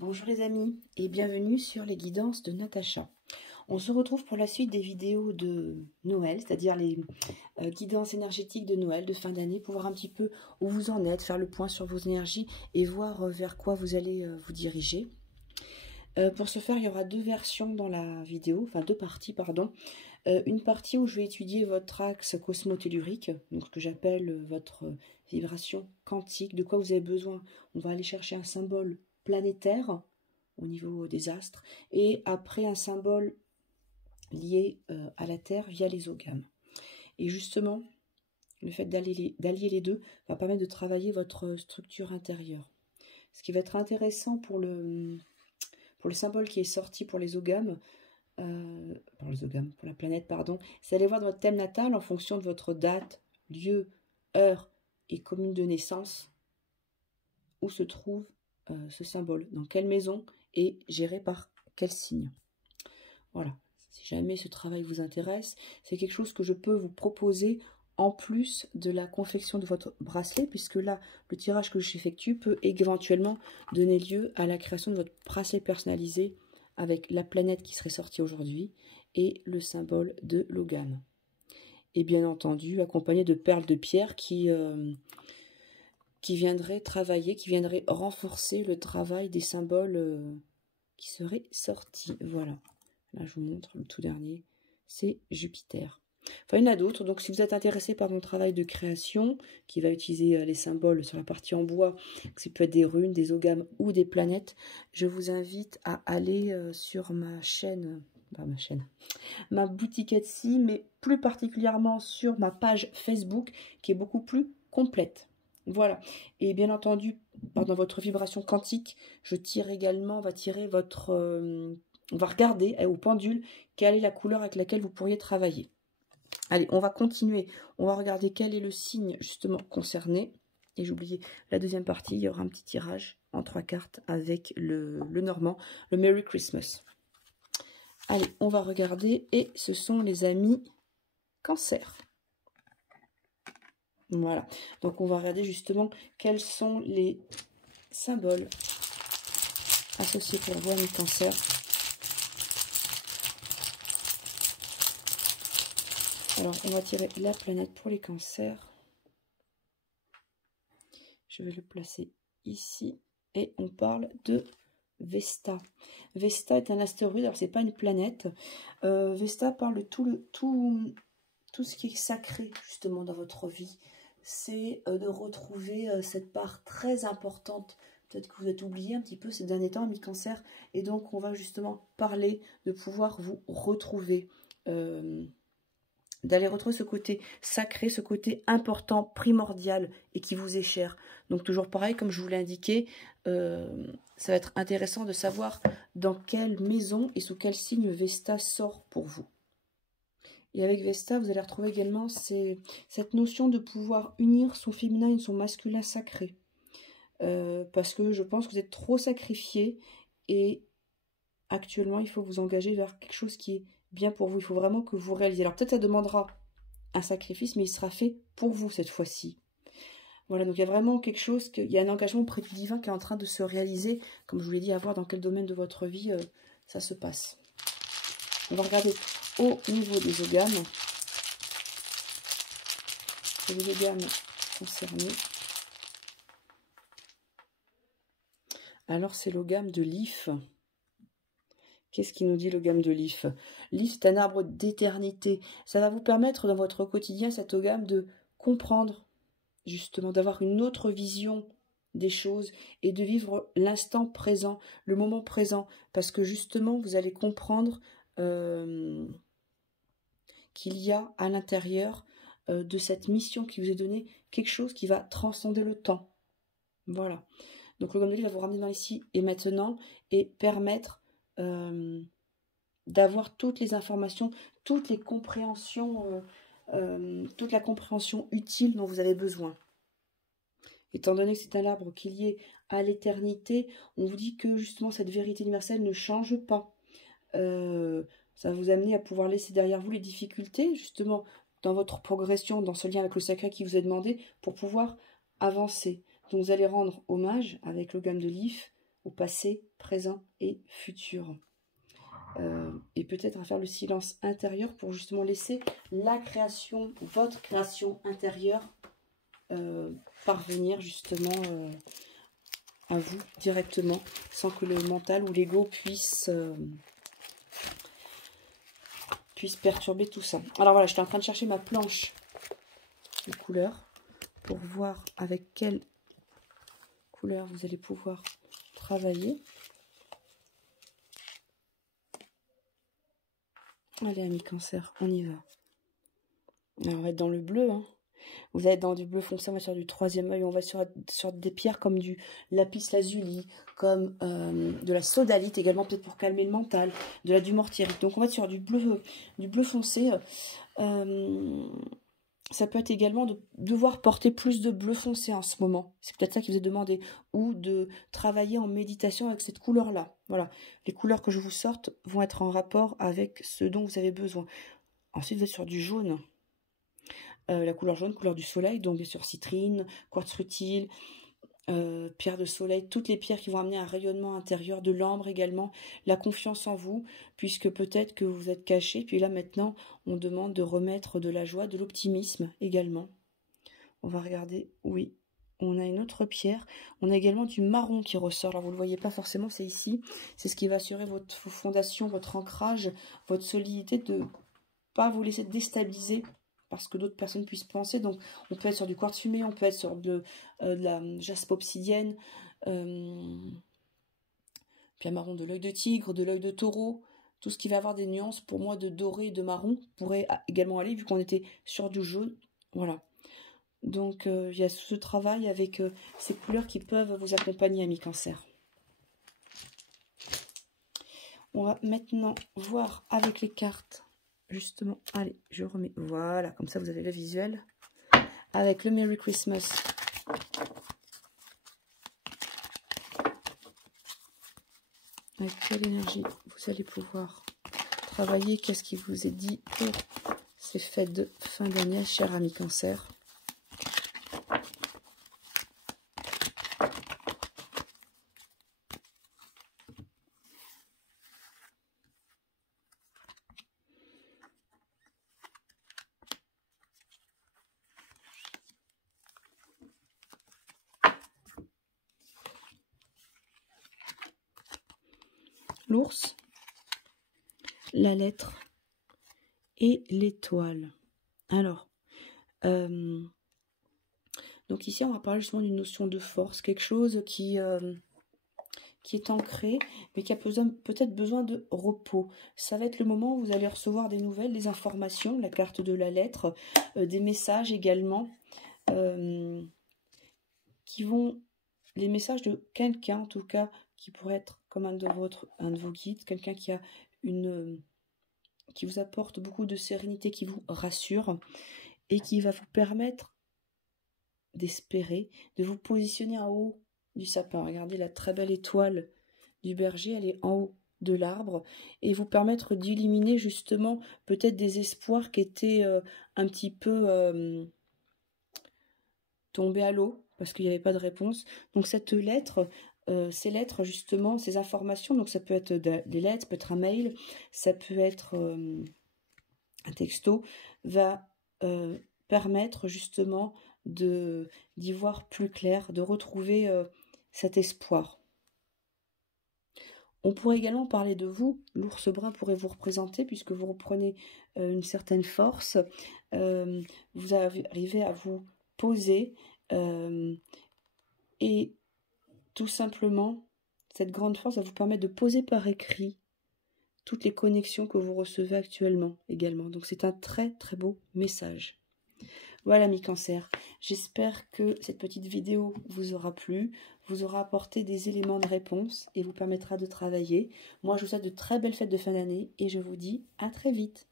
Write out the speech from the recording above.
Bonjour les amis et bienvenue sur les guidances de Natacha. On se retrouve pour la suite des vidéos de Noël, c'est-à-dire les guidances énergétiques de Noël, de fin d'année, pour voir un petit peu où vous en êtes, faire le point sur vos énergies et voir vers quoi vous allez vous diriger. Pour ce faire, il y aura deux versions dans la vidéo, enfin deux parties, pardon. Une partie où je vais étudier votre axe cosmotellurique, donc ce que j'appelle votre vibration quantique, de quoi vous avez besoin. On va aller chercher un symbole planétaire au niveau des astres et après un symbole lié à la Terre via les ogames. Et justement, le fait d'allier les deux va permettre de travailler votre structure intérieure. Ce qui va être intéressant pour le symbole qui est sorti pour les ogames, pour la planète, pardon, c'est d'aller voir dans votre thème natal en fonction de votre date, lieu, heure et commune de naissance, où se trouve ce symbole, dans quelle maison et géré par quel signe. Voilà, si jamais ce travail vous intéresse, c'est quelque chose que je peux vous proposer en plus de la confection de votre bracelet, puisque là, le tirage que j'effectue peut éventuellement donner lieu à la création de votre bracelet personnalisé avec la planète qui serait sortie aujourd'hui et le symbole de l'ogame. Et bien entendu, accompagné de perles de pierre qui viendraient travailler, qui viendraient renforcer le travail des symboles qui seraient sortis. Voilà. Là, je vous montre le tout dernier, c'est Jupiter. Enfin, il y en a d'autres. Donc, si vous êtes intéressé par mon travail de création, qui va utiliser les symboles sur la partie en bois, que ça peut être des runes, des ogames ou des planètes, je vous invite à aller sur ma chaîne, ma boutique Etsy, mais plus particulièrement sur ma page Facebook, qui est beaucoup plus complète. Voilà. Et bien entendu, dans votre vibration quantique, je tire également, on va tirer votre... on va regarder au pendule quelle est la couleur avec laquelle vous pourriez travailler. Allez, on va continuer. On va regarder quel est le signe justement concerné. Et j'ai oublié la deuxième partie. Il y aura un petit tirage en 3 cartes avec le normand, le Merry Christmas. Allez, on va regarder. Et ce sont les amis Cancer. Voilà. Donc, on va regarder justement quels sont les symboles associés pour vous, amis Cancer. Alors, on va tirer la planète pour les cancers. Je vais le placer ici. Et on parle de Vesta. Vesta est un astéroïde, alors c'est pas une planète. Vesta parle de tout ce qui est sacré, justement, dans votre vie. C'est de retrouver cette part très importante. Peut-être que vous êtes oublié un petit peu ces derniers temps, amis Cancer. Et donc, on va justement parler de pouvoir vous retrouver. D'aller retrouver ce côté sacré, ce côté important, primordial et qui vous est cher. Donc toujours pareil, comme je vous l'ai indiqué, ça va être intéressant de savoir dans quelle maison et sous quel signe Vesta sort pour vous. Et avec Vesta, vous allez retrouver également cette notion de pouvoir unir son féminin et son masculin sacré. Parce que je pense que vous êtes trop sacrifié et actuellement, il faut vous engager vers quelque chose qui est bien pour vous. Il faut vraiment que vous réalisiez. Alors peut-être ça demandera un sacrifice, mais il sera fait pour vous cette fois-ci. Voilà, donc il y a vraiment quelque chose, il y a un engagement auprès du divin qui est en train de se réaliser. Comme je vous l'ai dit, à voir dans quel domaine de votre vie ça se passe. On va regarder au niveau des ogames. Les ogames concernés. Alors c'est l'ogame de l'If. Qu'est-ce qui nous dit le gamme de l'If? L'If, c'est un arbre d'éternité. Ça va vous permettre dans votre quotidien, cette gamme, de comprendre, justement, d'avoir une autre vision des choses et de vivre l'instant présent, le moment présent. Parce que justement, vous allez comprendre qu'il y a à l'intérieur de cette mission qui vous est donnée quelque chose qui va transcender le temps. Voilà. Donc le gamme de l'If va vous ramener dans ici et maintenant et permettre d'avoir toutes les informations, toutes les compréhensions, toute la compréhension utile dont vous avez besoin. Étant donné que c'est un arbre qui est lié à l'éternité, on vous dit que justement cette vérité universelle ne change pas. Ça va vous amener à pouvoir laisser derrière vous les difficultés, justement, dans votre progression, dans ce lien avec le sacré qui vous est demandé, pour pouvoir avancer. Donc vous allez rendre hommage avec le gamme de l'If au passé, présent et futur. Et peut-être à faire le silence intérieur pour justement laisser la création, votre création intérieure parvenir justement à vous directement, sans que le mental ou l'ego puisse perturber tout ça. Alors voilà, je suis en train de chercher ma planche de couleurs pour voir avec quelle couleur vous allez pouvoir travailler. Allez, amis Cancer, on y va. Alors, on va être dans le bleu, hein. Vous allez être dans du bleu foncé, on va sur du troisième œil, on va sur des pierres comme du lapis lazuli, comme de la sodalite également, peut-être pour calmer le mental, de la dumortierite. Donc on va être sur du bleu foncé. Ça peut être également de devoir porter plus de bleu foncé en ce moment. C'est peut-être ça qui vous est demandé. Ou de travailler en méditation avec cette couleur-là. Voilà. Les couleurs que je vous sorte vont être en rapport avec ce dont vous avez besoin. Ensuite, vous êtes sur du jaune. La couleur jaune, couleur du soleil. Donc, bien sûr, citrine, quartz rutile, pierre de soleil. Toutes les pierres qui vont amener un rayonnement intérieur, de l'ambre également. La confiance en vous, puisque peut-être que vous êtes caché. Puis là, maintenant, on demande de remettre de la joie, de l'optimisme également. On va regarder, oui, on a une autre pierre. On a également du marron qui ressort. Alors, vous ne le voyez pas forcément, c'est ici. C'est ce qui va assurer votre fondation, votre ancrage, votre solidité, de ne pas vous laisser déstabiliser parce que d'autres personnes puissent penser. Donc, on peut être sur du quartz fumé, on peut être sur de la jaspe obsidienne, puis un marron de l'œil de tigre, de l'œil de taureau. Tout ce qui va avoir des nuances, pour moi, de doré et de marron pourrait également aller, vu qu'on était sur du jaune. Voilà. Donc, il y a ce travail avec ces couleurs qui peuvent vous accompagner, amis Cancer. On va maintenant voir avec les cartes, justement. Allez, je remets. Voilà, comme ça, vous avez le visuel. Avec le Merry Christmas. Avec quelle énergie vous allez pouvoir travailler? Qu'est-ce qui vous est dit pour ces fêtes de fin d'année, chers amis Cancer? L'ours, la lettre et l'étoile. Alors, donc ici, on va parler justement d'une notion de force, quelque chose qui est ancré, mais qui a peut-être besoin de repos. Ça va être le moment où vous allez recevoir des nouvelles, des informations, la carte de la lettre, des messages également, qui vont, les messages de quelqu'un en tout cas, qui pourrait être comme un de vos guides, quelqu'un qui a qui vous apporte beaucoup de sérénité, qui vous rassure et qui va vous permettre d'espérer, de vous positionner en haut du sapin. Regardez la très belle étoile du berger, elle est en haut de l'arbre et vous permettre d'éliminer justement peut-être des espoirs qui étaient un petit peu tombés à l'eau parce qu'il n'y avait pas de réponse. Donc cette lettre, ces lettres justement, ces informations, donc ça peut être des lettres, ça peut être un mail, ça peut être un texto, va permettre justement d'y voir plus clair, de retrouver cet espoir. On pourrait également parler de vous. L'ours brun pourrait vous représenter puisque vous reprenez une certaine force. Vous arrivez à vous poser et tout simplement, cette grande force va vous permettre de poser par écrit toutes les connexions que vous recevez actuellement également. Donc c'est un très très beau message. Voilà mes cancers, j'espère que cette petite vidéo vous aura plu, vous aura apporté des éléments de réponse et vous permettra de travailler. Moi je vous souhaite de très belles fêtes de fin d'année et je vous dis à très vite.